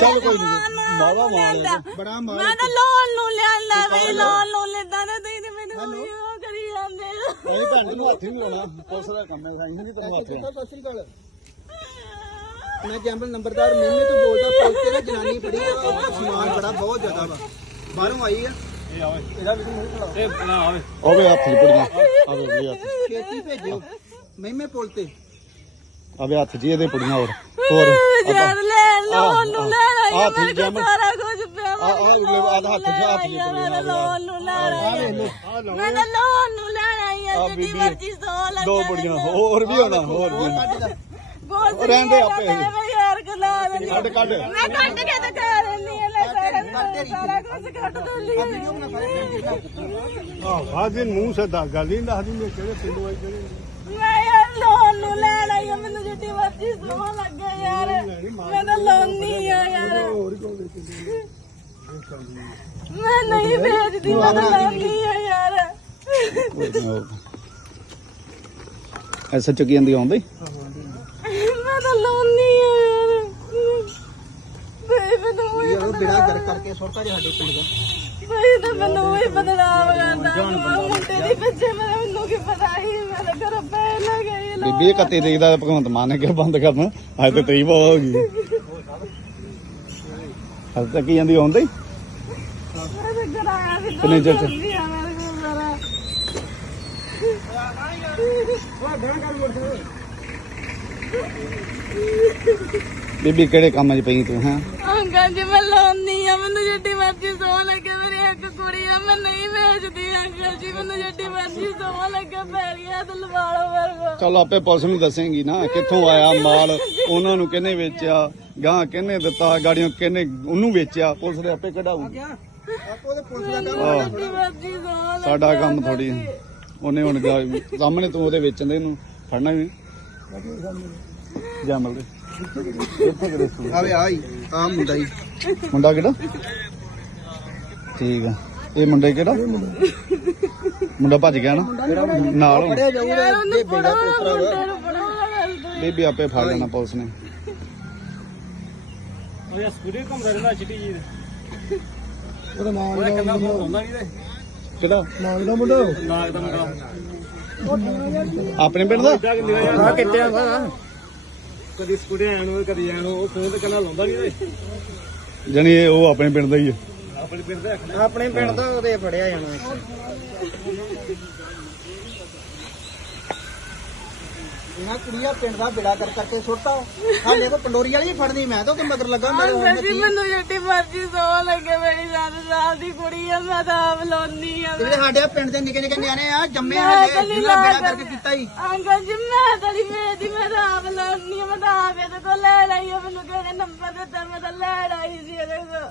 ਚੱਲ ਕੋਈ ਨਹੀਂ ਬਾਵਾ ਮਾਰ ਬੜਾ ਮਾਰ ਮੈਂ ਤਾਂ ਲੋਨ ਨੂੰ ਲੈਣਾ ਬਈ ਲੋਨ ਨੂੰ ਲੈਂਦਾ ਨੇ ਤੁਸੀਂ ਤੇ ਮੈਨੂੰ ਵੀ ਉਹ ਕਰੀ ਜਾਂਦੇ ਹੋ। ਇਹ ਭੈਣ ਨੂੰ ਹੱਥ ਨਹੀਂ ਲਾਉਣਾ। ਪੁਲਿਸ ਦਾ ਕੰਮ ਹੈ ਅਸੀਂ ਨਹੀਂ ਤੈਨੂੰ ਹੱਥ ਲਾਉਣਾ। ਸਤਿ ਸ੍ਰੀ ਅਕਾਲ। ਮੈਂ ਜੰਬਲ ਨੰਬਰਦਾਰ ਮੇਮੇ ਤੋਂ ਬੋਲਦਾ ਪੁਲਿਸ ਤੇ ਨਾ ਜਨਾਨੀ ਫੜੀ ਆ ਸਮਾਨ ਬੜਾ ਬਹੁਤ ਜ਼ਿਆਦਾ ਵਾ। ਬਾਹਰੋਂ ਆਈ ਆ। ਇਹਦਾ ਵੀ ਮੂੰਹ ਖਲਾਓ। ਆਵੇ। ਹੱਥ ਚ ਪੁੜੀਆਂ ਆਵੇ ਇਹ ਹੱਥ। ਛੇਤੀ ਭੇਜਿਓ। ਮੇਮੇ ਪੁਲ ਤੇ। ਆਵੇ ਹੱਥ ਜੀ ਇਹਦੇ ਪੁੜੀਆਂ ਹੋਰ। ਹੋਰ। ਯਾਰ ਲੈ ਲੋਨ ਨੂੰ ਲੈਣਾ ਆਹ ਯਾਰ ਠੀਕ ਕੋਲ ਸਾਰਾ ਕੁਝ ਪਿਆ ਆ ਆ ਲੈ ਆ ਹੱਥ ਚ ਹੱਥ ਜੀ ਪੁੜੀਆਂ ਲੋਨ ਨੂੰ ਲੈਣਾ ਮੈਂ ਤਾਂ ਲੋਨ ਨੂੰ ਲੈਣਾ ਯਾਰ ਬੀਬੀ। ਮਰਜ਼ੀ ਸੋ ਲੱਗੇ ਦੋ ਪੁੜੀਆਂ ਹੋਰ ਵੀ ਹੋਣਾ ਹੋਰ ਵੀ ਗੋਲ ਰਹਿੰਦੇ ਆਪੇ। ਯਾਰ ਗਲਾ ਕੱਢ ਕੱਢ। ਮੈਂ ਕੱਢ ਕੇ ਤਾਂ ਕਰ ਲੈਣੀ ਹੈ ਲੈ ਸਾਰਾ ਸਾਰਾ ਕੁਝ ਕੱਢ ਦਿੰਦੀ ਹੈ ਆਹ ਆ ਦਿਨ ਮੂੰਹ ਸੇ ਦਾ ਗੱਲ ਨਹੀਂ ਦੱਸਦੀ ਮੈਂ ਕਿਹੜੇ ਪਿੰਡੋਂ ਆਈ ਕਿਹੜੇ ਮੈਂ ਯਾਰ ਲੋਨ ਨੂੰ ਲੈਣ ਮੈਨੂੰ ਜਿੱਡੀ ਮਰਜ਼ੀ ਸੋਹ ਲੱਗੇ ਯਾਰ ਮੈਂ ਤਾਂ ਲੋਨੀ ਆ ਯਾਰ ਮੈਂ ਨਹੀਂ ਵੇਚਦੀ ਮੈਂ ਤਾਂ ਲੋਨੀ ਆ ਯਾਰ। ਐਸਾ ਚੱਕੀ ਜਾਂਦੀ ਆਉਂਦੀ? ਮੈਂ ਤਾਂ ਲੋਨੀ ਆ ਯਾਰ। ਬਈ ਮੈਨੂੰ ਵੀ ਉਹ ਬਿੜਾ ਕਰ ਕਰਕੇ ਸੁੱਟਾ ਜੇ ਸਾਡੇ ਪਿੰਡ ਦਾ। ਬਈ ਤਾਂ ਮੈਨੂੰ ਵੀ ਬਦਨਾਮ ਕਰਦਾ ਉਹ ਮੁੰਡੇ ਦੀ ਪਿੱਛੇ ਮੈਂ ਮੈਨੂੰ ਕੀ ਪਤਾ ਹੀ ਮੈਂ ਤਾਂ ਘਰ ਪੈ ਨਾ ਗਈ ਲੋਨ ਬੀਬੀ ਇਹ ਕੱਤੇ ਦੇਖਦਾ ਭਗਵੰਤ ਮਾਨ ਨੇ ਕਿਹਾ ਬੰਦ ਕਰਨਾ। ਅੱਜ ਤੇ ਤਰੀ ਹੋ ਗਈ। ਹਲ ਤੱਕ ਜਾਂਦੀ ਆਉਂਦੀ? ਕਿੰਨੇ ਚਿਰ ਚ? ਬੀਬੀ ਕਿਹੜੇ ਕੰਮ 'ਚ ਪਈ ਤੂੰ ਹੈਂ? ਅੰਕਲ ਜੀ ਮੈਂ ਲਾਉਣੀ ਆ ਮੈਨੂੰ ਜਿੱਡੀ ਮਰਜ਼ੀ ਸੋਹ ਲੱਗੇ ਮੇਰੀ ਇੱਕ ਕੁੜੀ ਆ ਮੈਂ ਨਹੀਂ ਵੇਚਦੀ ਅੰਕਲ ਜੀ ਮੈਨੂੰ ਜਿੱਡੀ ਮਰਜ਼ੀ ਸੋਹ ਲੱਗੇ ਪੈਰੀਆਂ ਤੇ ਲਵਾ ਲਓ ਕੋਲ। ਚੱਲ ਆਪੇ ਪੁਲਿਸ ਨੂੰ ਦੱਸੇਂਗੀ ਨਾ ਕਿੱਥੋਂ ਆਇਆ ਮਾਲ ਉਹਨਾਂ ਨੂੰ ਕਿਹਨੇ ਵੇਚਿਆ ਗਾਂ ਕਿਹਨੇ ਦਿੱਤਾ ਗਾੜੀਆਂ ਕਿਹਨੇ ਉਹਨੂੰ ਵੇਚਿਆ ਪੁਲਿਸ ਦੇ ਆਪੇ ਕਢਾਊ ਆਪੋ ਪੁਲਿਸ ਦਾ ਕੰਮ ਮਰਜ਼ੀ ਸਾਡਾ ਕੰਮ ਥੋੜੀ ਉਹਨੇ ਹੁਣ ਗਾ- ਸਾਹਮਣੇ ਤੂੰ ਉਹਦੇ ਵੇਚਣ ਦੇ ਇਹਨੂੰ ਫੜਨਾ ਵੀ। ਜਮਲ ਦੇ ਸਕੂਲ? ਆਵੇ ਆਈ ਆ ਮੁੰਡਾ ਹੀ। ਮੁੰਡਾ ਕਿਹੜਾ? ਠੀਕ ਆ। ਇਹ ਮੁੰਡਾ ਕਿਹੜਾ? ਮੁੰਡਾ ਭੱਜ ਗਿਆ ਨਾ। ਨਾਲ ਹੁਣ। ਫੜਿਆ ਜਾਊਗਾ ਯਾਰ ਇਹ ਉਹਨੂੰ ਬੇੜਾ ਪੜੋ ਪੋਤਰਾ ਵਾ ਮੁੰਡੇ ਨੂੰ ਪੜੋ ਗੱਲ ਤੋਂ ਬੀਬੀ ਆਪੇ ਫੜ ਲੈਣਾ ਪੁਲਿਸ ਨੇ। ਉਹ ਯਾ ਸਕੂਟਰ ਘੁੰਮਦਾ ਰਹਿੰਦਾ ਚਿੱਟੀ ਜੀ ਉਹਦਾ ਨਾਮ ਉਹਦਾ ਕਿੰਨਾ ਫੋਨ ਆਉਂਦਾ ਨਹੀਂ ਤੇ ਕਿਹੜਾ ਨਾਮ ਦਾ ਮੁੰਡਾ? ਨਾਗ ਦਾ ਮੁੰਡਾ। ਆਪਣੇ ਪਿੰਡ ਦਾ? ਜਾ ਕੇ ਨਿਕਲ ਜਾਂਦਾ ਕਿੱਥੇ ਆ? ਕਦੀ ਸਕੂਟਰ ਆਣ ਨੂੰ ਕਦੀ ਆਣ ਉਹ ਫੋਨ ਤੇ ਕੰਨਾ ਲਾਉਂਦਾ ਨਹੀਂ ਤੇ ਜਣੀ ਇਹ ਉਹ ਆਪਣੇ ਪਿੰਡ ਦਾ ਹੀ ਆ। ਆਪਣੇ ਪਿੰਡ ਦੇ ਆਪਣੇ ਪਿੰਡ ਦਾ ਉਹਦੇ ਫੜਿਆ ਜਾਣਾ। ਇਹਨਾਂ ਕੁੜੀਆਂ ਪਿੰਡ ਦਾ ਬਿੜਾ ਕਰ ਕਰਕੇ ਸੁੱਟਾ ਹਾਲੇ ਕੋ ਪੰਡੋਰੀ ਵਾਲੀ ਫੜਨੀ ਮੈਂ ਤਾਂ ਉਹਦੇ ਮਗਰ ਲੱਗਾ ਮੇਰੇ ਅੰਕਲ ਜੀ ਮੈਨੂੰ ਜਿੱਡੀ ਮਰਜ਼ੀ ਸੋਹ ਲੱਗੇ ਮੇਰੀ ਸੱਤ ਸਾਲ ਦੀ ਕੁੜੀ ਆ ਮੈਂ ਤਾਂ ਆਪ ਲਾਉਣੀ ਆ ਜਿਹੜੇ ਸਾਡੇ ਆਹ ਪਿੰਡ ਦੇ ਨਿੱਕੇ ਨਿੱਕੇ ਨਿਆਣੇ ਆ ਜੰਮੇ ਹਲੇ ਜਿਹਨਾਂ ਬਿੜਾ ਕਰਕੇ ਕੀਤਾ ਹੀ। ਅੰਕਲ ਜੀ ਮੈਂ ਤਾਂ ਨਹੀਂ ਵੇਚਦੀ ਮੈਂ ਤਾਂ ਆਪ ਆ ਮੈਂ ਤਾਂ ਆਪ ਇਹਦੇ ਕੋਲ ਲੈ ਲਈ ਆ ਮੈਨੂੰ ਕਿਹੜੇ ਨੰਬਰ ਦਿੱਤਾ ਮੈਂ ਤਾਂ ਲੈ ਲਈ ਸੀ ਇਹਦੇ ਕੋਲ।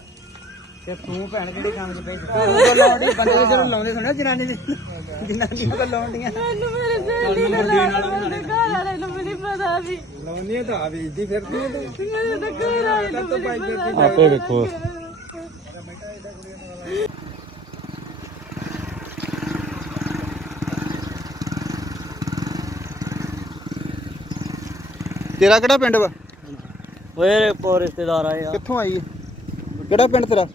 ਤੇ ਤੂੰ ਭੈਣ ਕਿਹੜੇ ਕੰਮ 'ਚ ਪਈ ਤੂੰ ਲਾਉਂਦੀ ਬੰਦੇ ਜਦੋਂ ਲਾਉਂਦੇ ਸੁਣਿਆ ਜਨਾਨੀ ਦੀ ਜਨਾਨੀ ਨੂੰ ਗੱਲ ਲਾਉਂਦੀਆਂ ਮੈਨੂੰ ਮੇਰੇ ਸਹੇਲੀ ਨੇ ਮੇਰੇ ਘਰ ਵਾਲੇ ਨੂੰ ਵੀ ਨਹੀਂ ਪਤਾ ਵੀ। ਲਾਉਂਦੀਆਂ ਤਾਂ ਆ ਵੇਚਦੀ ਫਿਰਦੀ ਆ ਤੂੰ। ਮੈਨੂੰ ਤਾਂ ਘਰ ਵਾਲੇ ਨੂੰ ਵੀ ਨਹੀਂ ਪਤਾ। ਆਪੇ ਵੇਖੋ। ਤੇਰਾ ਕਿਹੜਾ ਪਿੰਡ ਵਾ? ਓਏ ਪੋ ਰਿਸ਼ਤੇਦਾਰ ਆਏ ਆ। ਕਿੱਥੋਂ ਆਈ ਹੈ? ਕਿਹੜਾ ਪਿੰਡ ਤੇਰਾ?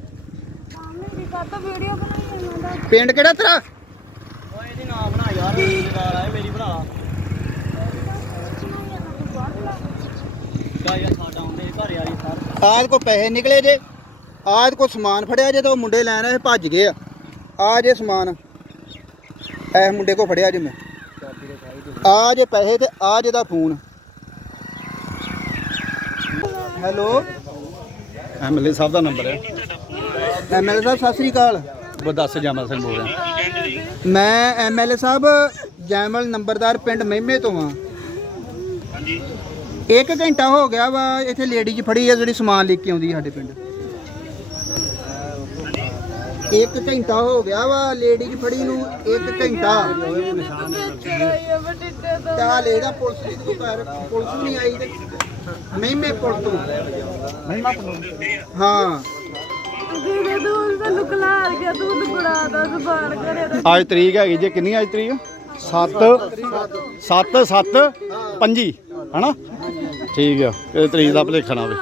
ਮੇਰੀ ਕਾਤਾ ਵੀਡੀਓ ਬਣਾਈ ਜਾਂਦਾ ਪਿੰਡ ਕਿਹੜਾ ਤੇਰਾ? ਓਏ ਇਹਦੀ ਨਾਂ ਬਣਾ ਯਾਰ ਰਿਸ਼ਤੇਦਾਰ ਆਏ ਮੇਰੀ ਬਣਾ ਕਾ ਯਾਰ ਸਾਡਾ ਹੁੰਦੇ ਘਰ ਵਾਲੀ ਸਾਰ। ਆਜ ਕੋ ਪੈਸੇ ਨਿਕਲੇ ਜੇ ਆਜ ਕੋ ਸਮਾਨ ਫੜਿਆ ਜੇ ਤਾਂ ਉਹ ਮੁੰਡੇ ਲੈਣ ਆਏ ਭੱਜ ਗਏ ਆ। ਆ ਜੇ ਸਮਾਨ ਐ ਮੁੰਡੇ ਕੋ ਫੜਿਆ ਜੇ ਮੈਂ। ਆ ਜੇ ਪੈਸੇ ਤੇ ਆ ਜੇ ਦਾ ਫੋਨ। ਹੈਲੋ। ਐਮਐਲਏ ਸਾਹਿਬ ਦਾ ਨੰਬਰ ਹੈ। ਐਮਐਲਏ ਸਾਹਿਬ ਸਤਿ ਸ੍ਰੀ ਅਕਾਲ। ਉਹ ਦੱਸ ਜਮਲ ਸਿੰਘ ਬੋਲ ਰਿਹਾ। ਮੈਂ ਐਮਐਲਏ ਸਾਹਿਬ ਜੈਮਲ ਨੰਬਰਦਾਰ ਪਿੰਡ ਮਹਿਮੇ ਤੋਂ ਆ ਇੱਕ ਘੰਟਾ ਹੋ ਗਿਆ ਵਾ ਇੱਥੇ ਲੇਡੀ ਜੀ ਫੜੀ ਆ ਜਿਹੜੀ ਸਮਾਨ ਲੈ ਕੇ ਆਉਂਦੀ ਆ ਸਾਡੇ ਪਿੰਡ। ਇੱਕ ਘੰਟਾ ਹੋ ਗਿਆ ਵਾ ਲੇਡੀ ਜੀ ਫੜੀ ਨੂੰ ਇੱਕ ਘੰਟਾ। ਤੋਂ ਤਾਂ ਲੈਦਾ ਪੁਲਿਸ ਦੀ ਤੂੰ ਘਰ ਪੁਲਿਸ ਨਹੀਂ ਆਈ ਤੇ ਮਹਿਮੇ ਪੁਲਿਸ ਤੋਂ। ਹਾਂ। ਜਿਹੜੇ ਦੂਰ ਮੈਨੂੰ ਖਲਾਰ ਗਿਆ ਤੂੰ ਬੜਾ ਦਾ ਜ਼ਬਾਨ ਕਰੇ ਅੱਜ ਤਰੀਕ ਹੈਗੀ ਜੇ, ਕਿੰਨੀ ਅੱਜ ਤਰੀਕ? 7 7 7 25 ਹਨਾ? ਠੀਕ ਆ, ਇਹ ਤਰੀਕ ਦਾ ਭਲੇਖਾ ਨਾ ਹੋਵੇ।